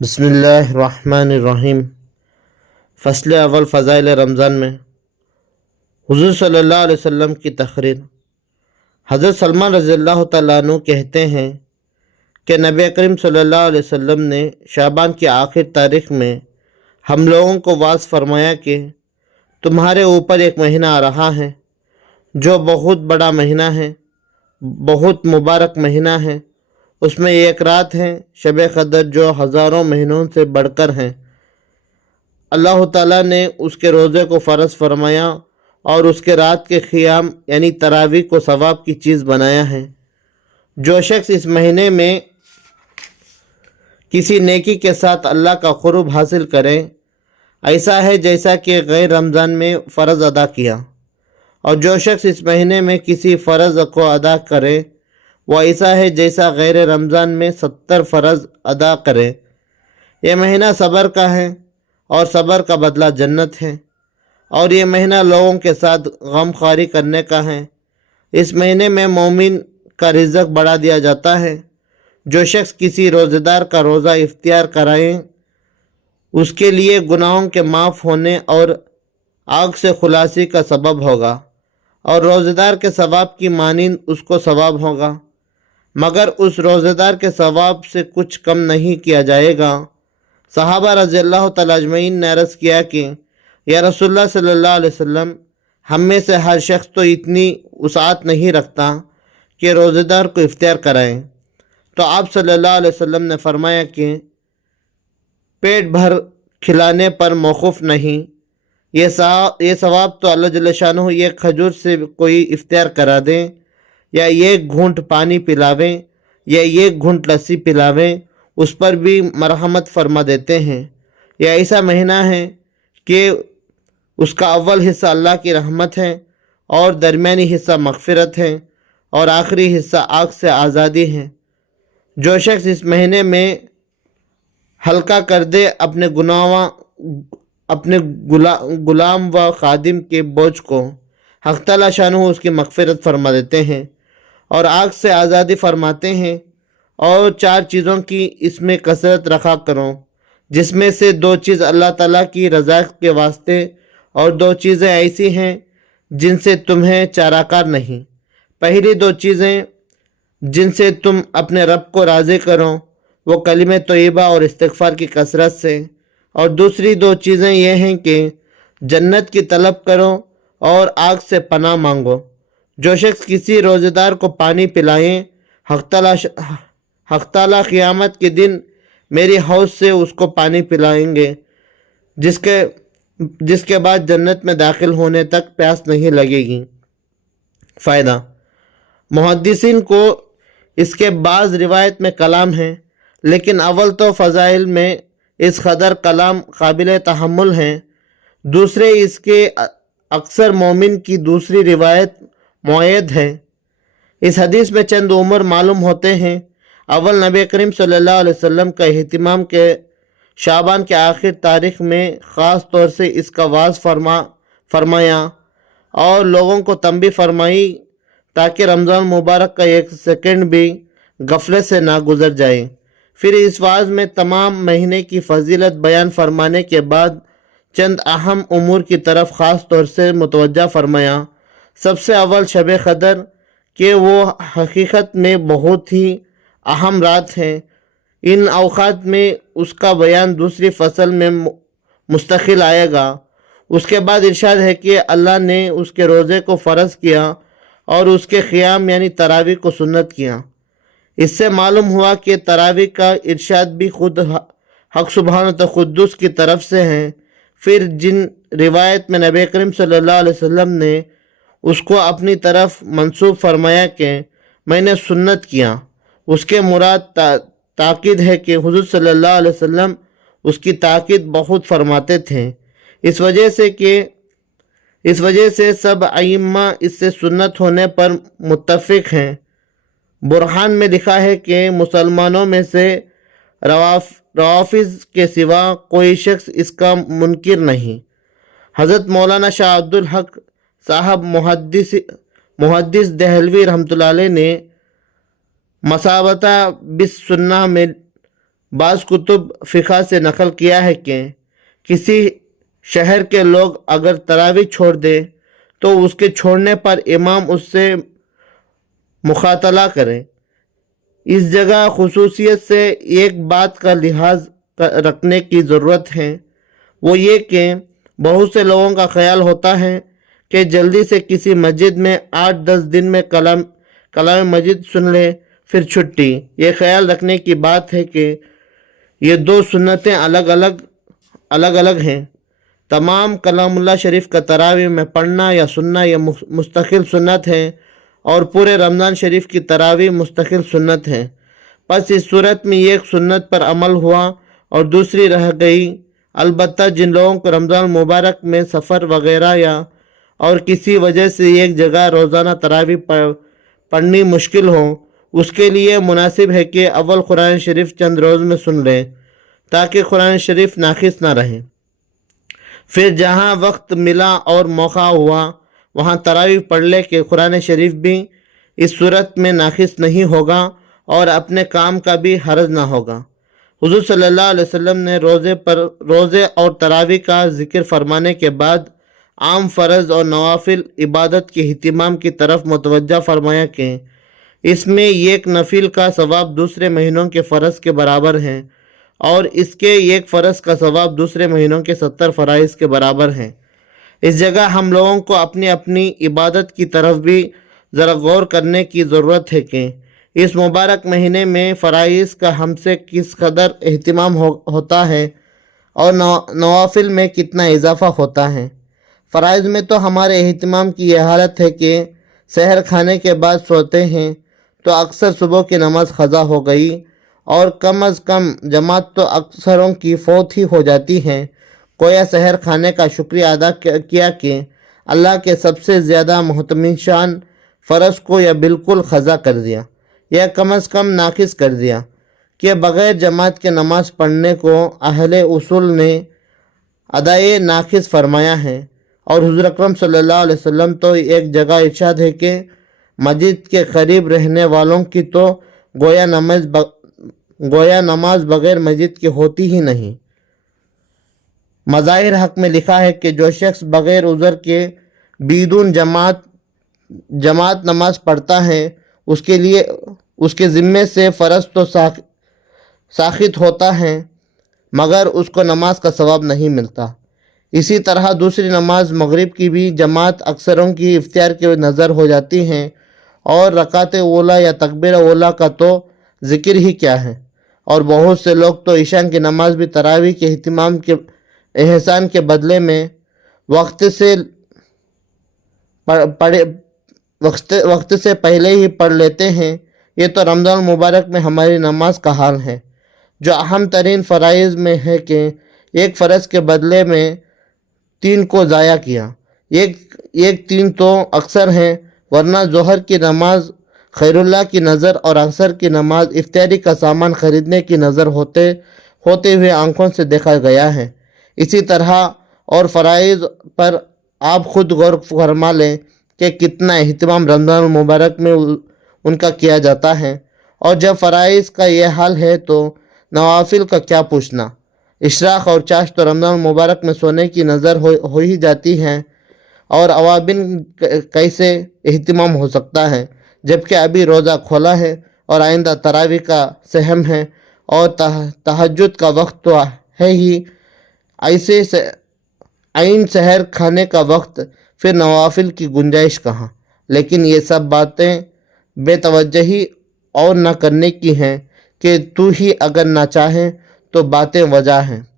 بسم اللہ الرحمن الرحیم۔ فصل اول فضائل رمضان میں حضور صلی اللہ علیہ وسلم کی تقریر۔ حضرت سلمان رضی اللہ تعالیٰ عنہ کہتے ہیں کہ نبی کریم صلی اللہ علیہ وسلم نے شعبان کی آخر تاریخ میں ہم لوگوں کو واعظ فرمایا کہ تمہارے اوپر ایک مہینہ آ رہا ہے جو بہت بڑا مہینہ ہے، بہت مبارک مہینہ ہے۔ اس میں ایک رات ہے شب قدر جو ہزاروں مہینوں سے بڑھ کر ہیں۔ اللہ تعالیٰ نے اس کے روزے کو فرض فرمایا اور اس کے رات کے قیام یعنی تراویح کو ثواب کی چیز بنایا ہے۔ جو شخص اس مہینے میں کسی نیکی کے ساتھ اللہ کا قرب حاصل کرے، ایسا ہے جیسا کہ غیر رمضان میں فرض ادا کیا، اور جو شخص اس مہینے میں کسی فرض کو ادا کرے وہ ایسا ہے جیسا غیر رمضان میں 70 فرض ادا کرے۔ یہ مہینہ صبر کا ہے اور صبر کا بدلہ جنت ہے، اور یہ مہینہ لوگوں کے ساتھ غم خواری کرنے کا ہے۔ اس مہینے میں مومن کا رزق بڑھا دیا جاتا ہے۔ جو شخص کسی روزہ دار کا روزہ اختیار کرائے اس کے لیے گناہوں کے معاف ہونے اور آگ سے خلاصی کا سبب ہوگا، اور روزہ دار کے ثواب کی مانند اس کو ثواب ہوگا، مگر اس روزہ دار کے ثواب سے کچھ کم نہیں کیا جائے گا۔ صحابہ رضی اللہ تعالیٰ اجمعین نے عرض کیا کہ یا رسول اللہ صلی اللہ علیہ وسلم، ہم میں سے ہر شخص تو اتنی وسعت نہیں رکھتا کہ روزہ دار کو افطار کرائیں۔ تو آپ صلی اللہ علیہ وسلم نے فرمایا کہ پیٹ بھر کھلانے پر موقوف نہیں، یہ ثواب تو اللہ جل شانہ ایک کھجور سے کوئی افطار کرا دیں، یا ایک گھونٹ پانی پلاویں، یا ایک گھونٹ لسی پلاویں، اس پر بھی مرحمت فرما دیتے ہیں۔ یہ ایسا مہینہ ہے کہ اس کا اول حصہ اللہ کی رحمت ہے، اور درمیانی حصہ مغفرت ہے، اور آخری حصہ آگ سے آزادی ہے۔ جو شخص اس مہینے میں ہلکا کر دے اپنے غلام و خادم کے بوجھ کو، حق تعالیٰ شانہ اس کی مغفرت فرما دیتے ہیں اور آگ سے آزادی فرماتے ہیں۔ اور 4 چیزوں کی اس میں کثرت رکھا کرو، جس میں سے 2 چیز اللہ تعالیٰ کی رضا کے واسطے، اور 2 چیزیں ایسی ہیں جن سے تمہیں چارہ کار نہیں۔ پہلی 2 چیزیں جن سے تم اپنے رب کو راضی کرو وہ کلمہ طیبہ اور استغفار کی کثرت سے، اور دوسری 2 چیزیں یہ ہیں کہ جنت کی طلب کرو اور آگ سے پناہ مانگو۔ جو شخص کسی روزہ دار کو پانی پلائیں، حق تعالیٰ قیامت کے دن میری حوض سے اس کو پانی پلائیں گے، جس کے بعد جنت میں داخل ہونے تک پیاس نہیں لگے گی۔ فائدہ: محدثین کو اس کے بعض روایت میں کلام ہے، لیکن اول تو فضائل میں اس قدر کلام قابل تحمل ہیں، دوسرے اس کے اکثر مومن کی دوسری روایت معید ہے۔ اس حدیث میں چند امور معلوم ہوتے ہیں۔ اول، نبی کریم صلی اللہ علیہ وسلم کا اہتمام کے شعبان کے آخر تاریخ میں خاص طور سے اس کا واعظ فرمایا اور لوگوں کو تنبیہ فرمائی تاکہ رمضان مبارک کا ایک سیکنڈ بھی غفلت سے نہ گزر جائے۔ پھر اس واعظ میں تمام مہینے کی فضیلت بیان فرمانے کے بعد چند اہم امور کی طرف خاص طور سے متوجہ فرمایا۔ سب سے اول شب قدر کہ وہ حقیقت میں بہت ہی اہم رات ہے۔ ان اوقات میں اس کا بیان دوسری فصل میں مستقل آئے گا۔ اس کے بعد ارشاد ہے کہ اللہ نے اس کے روزے کو فرض کیا اور اس کے قیام یعنی تراویح کو سنت کیا۔ اس سے معلوم ہوا کہ تراویح کا ارشاد بھی خود حق سبحانہ تقدس کی طرف سے ہے۔ پھر جن روایت میں نبی کریم صلی اللہ علیہ وسلم نے اس کو اپنی طرف منسوب فرمایا کہ میں نے سنت کیا، اس کے مراد تاکید ہے کہ حضور صلی اللہ علیہ وسلم اس کی تاکید بہت فرماتے تھے۔ اس وجہ سے سب ائمہ اس سے سنت ہونے پر متفق ہیں۔ برہان میں لکھا ہے کہ مسلمانوں میں سے روافض کے سوا کوئی شخص اس کا منکر نہیں۔ حضرت مولانا شاہ عبدالحق صاحب محدث دہلوی رحمۃ اللہ علیہ نے مسابطہ بالسنہ میں بعض कुतुब फ़िक़्ह से नकल किया है कि किसी शहर के लोग अगर तरावी छोड़ दे तो उसके छोड़ने पर इमाम उससे मुखातला करे। इस जगह खुसूसियत से एक बात का लिहाज रखने की ज़रूरत है, वो ये कि बहुत से लोगों का ख्याल होता है कि जल्दी से किसी मस्जिद में 8-10 दिन में कलाम मस्जिद सुन ले फिर छुट्टी। ये ख्याल रखने की बात है कि ये दो सुन्नतें अलग अलग हैं। तमाम कलामुल्लाह शरीफ का तरावी में पढ़ना या सुनना यह मुस्तकिल सुन्नत है और पूरे रमज़ान शरीफ की तरावी मुस्तकिल सुन्नत है। बस इस सूरत में एक सुन्नत पर अमल हुआ और दूसरी रह गई। अलबत्ता जिन लोगों को रमज़ान मुबारक में सफ़र वगैरह या और किसी वजह से एक जगह रोज़ाना तरावी पढ़नी मुश्किल हो, उसके लिए मुनासिब है कि अव्वल कुरान शरीफ चंद रोज़ में सुन लें ताकि कुरान शरीफ नाक़िस ना रहे। फिर जहाँ वक्त मिला और मौका हुआ वहाँ तरावी पढ़ ले कि कुरान शरीफ भी इस सूरत में नाक़िस नहीं होगा और अपने काम का भी हर्ज ना होगा। हुज़ूर सल्लल्लाहु अलैहि वसल्लम ने रोज़े और तरावी का ज़िक्र फरमाने के बाद आम फ़र्ज़ और नवाफिल इबादत के हितिमाम की तरफ मुतवज्जा फरमाया कि इसमें एक नफिल का सवाब दूसरे महीनों के फ़र्ज़ के बराबर है और इसके एक फ़र्ज़ का सवाब दूसरे महीनों के 70 फ़राइज़ के बराबर है। इस जगह हम लोगों को अपनी अपनी इबादत की तरफ भी ज़रा गौर करने की ज़रूरत है कि इस मुबारक महीने में फ़राइज़ का हमसे किस कदर एहतिमाम होता है और नवाफिल में कितना इजाफ़ा होता है। फ़राइज़ में तो हमारे एहतिमाम की यह हालत है कि सहर खाने के बाद सोते हैं तो अक्सर सुबह की नमाज क़ज़ा हो गई और कम अज़ कम जमात तो अक्सरों की फ़ौत ही हो जाती है। कोया सहर खाने का शुक्रिया अदा किया कि अल्लाह के सबसे ज़्यादा मुहतरम शान फ़र्ज़ को यह बिल्कुल क़ज़ा कर दिया, यह कम अज़ कम नाक़िस कर दिया कि बग़ैर जमात के नमाज़ पढ़ने को अहले उसूल ने अदाए नाक़िस फरमाया है। और हुज़ूर अकरम सल्लल्लाहु अलैहि वसल्लम तो एक जगह इरशाद है कि मस्जिद के करीब रहने वालों की तो गोया नमाज बग़ैर मस्जिद की होती ही नहीं। मज़ाहिर हक़ में लिखा है कि जो शख्स बग़ैर उज़र के बिदून जमात नमाज पढ़ता है उसके लिए उसके ज़िम्मे से फ़र्ज़ तो साक़ित होता है मगर उसको नमाज का सवाब नहीं मिलता। इसी तरह दूसरी नमाज मगरिब की भी जमात अक्सरों की इख्तियार के नज़र हो जाती हैं और रकात ओला या तकबीर ओला का तो ज़िक्र ही क्या है। और बहुत से लोग तो इशा की नमाज भी तरावी के इहतिमाम के एहसान के बदले में वक्त से पहले ही पढ़ लेते हैं। ये तो रमज़ान मुबारक में हमारी नमाज का हाल है, जो अहम तरीन फ़राइज़ में है कि एक फ़र्ज़ के बदले में 3 को ज़ाया किया। एक 3 तो अक्सर हैं, वरना ज़ोहर की नमाज खैरुल्लाह की नज़र और असर की नमाज इफ्तारी का सामान ख़रीदने की नज़र होते हुए आंखों से देखा गया है। इसी तरह और फ़राइज़ पर आप खुद गौर फरमा लें कि कितना एहतिमाम रमज़ान मुबारक में उनका किया जाता है। और जब फ़राइज़ का यह हाल है तो नवाफिल का क्या पूछना। इशराक़ और चाश तो रमज़ान मुबारक में सोने की नज़र हो ही जाती हैं और अवाबिन कैसे एहतिमाम हो सकता है, जबकि अभी रोज़ा खोला है और आइंदा तरावी का सहम है और तहज्जुद का वक्त तो है ही। ऐसे आइन सहर खाने का वक्त, फिर नवाफिल की गुंजाइश कहाँ। लेकिन ये सब बातें बेतवज्जही और न करने की हैं कि तू ही अगर ना चाहे तो बातें वजह हैं।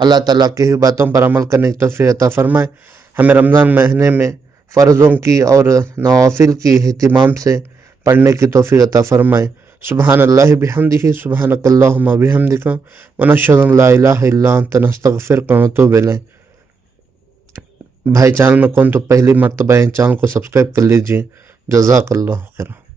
अल्लाह ताला की ही बातों पर अमल करने की तौफीक अता फरमाए। हमें रमज़ान महीने में फ़र्ज़ों की और नवाफिल की एहतिमाम से पढ़ने की तौफीक अता फरमाए। सुबहानल्लाहि बिहम्दिही सुबहानकल्लाहुम्मा बिहम्दिका व नशहदु अन ला इलाहा इल्ला अंता नस्तगफिरुका व नतूबु इलैक। भाई चैनल में कौन तो पहली मर्तबा चैनल को सब्सक्राइब कर लीजिए। जज़ाकल्लाहु खैर।